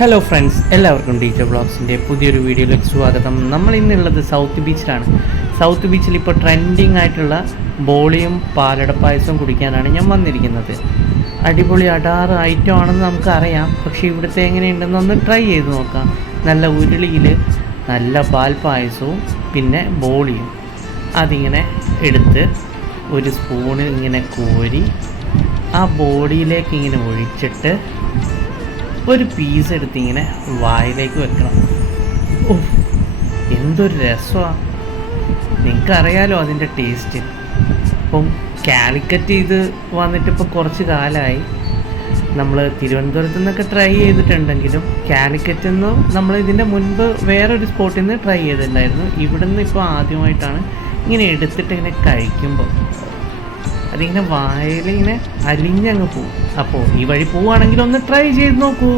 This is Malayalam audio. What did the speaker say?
ഹലോ ഫ്രണ്ട്സ്, എല്ലാവർക്കും ടീച്ചർ ബ്ലോഗ്സിൻ്റെ പുതിയൊരു വീഡിയോയിലേക്ക് സ്വാഗതം. നമ്മൾ ഇന്നുള്ളത് സൗത്ത് ബീച്ചിലാണ്. സൗത്ത് ബീച്ചിൽ ഇപ്പോൾ ട്രെൻഡിങ് ആയിട്ടുള്ള ബോളിയും പാലട പായസവും കുടിക്കാനാണ് ഞാൻ വന്നിരിക്കുന്നത്. അടിപൊളി അടാറ് ഐറ്റം ആണെന്ന് നമുക്കറിയാം, പക്ഷേ ഇവിടുത്തെ എങ്ങനെയുണ്ടെന്നൊന്ന് ട്രൈ ചെയ്ത് നോക്കാം. നല്ല ഉരുളിയിൽ നല്ല പാൽ പായസവും പിന്നെ ബോളിയും അതിങ്ങനെ എടുത്ത് ഒരു സ്പൂണ് ഇങ്ങനെ കോരി ആ ബോളിയിലേക്ക് ഇങ്ങനെ ഒഴിച്ചിട്ട് ഒരു പീസ് എടുത്ത് ഇങ്ങനെ വായിലേക്ക് വെക്കണം. ഓ, എന്തൊരു രസമാണ്! നിങ്ങൾക്കറിയാലോ അതിൻ്റെ ടേസ്റ്റ്. ഇപ്പം കാലിക്കറ്റ് ഇത് വന്നിട്ടിപ്പോൾ കുറച്ച് കാലമായി. നമ്മൾ തിരുവനന്തപുരത്തു നിന്നൊക്കെ ട്രൈ ചെയ്തിട്ടുണ്ടെങ്കിലും കാലിക്കറ്റിൽ നിന്ന് നമ്മൾ ഇതിൻ്റെ മുൻപ് വേറൊരു സ്പോട്ടിൽ നിന്ന് ട്രൈ ചെയ്തിട്ടുണ്ടായിരുന്നു. ഇവിടെ നിന്ന് ഇപ്പോൾ ആദ്യമായിട്ടാണ് ഇങ്ങനെ എടുത്തിട്ട് ഇങ്ങനെ കഴിക്കുമ്പോൾ അതിങ്ങനെ വായിലിങ്ങനെ അലിഞ്ഞങ്ങ് പോവും. അപ്പോൾ ഈ വഴി പോവുകയാണെങ്കിൽ ഒന്ന് ട്രൈ ചെയ്ത് നോക്കൂ.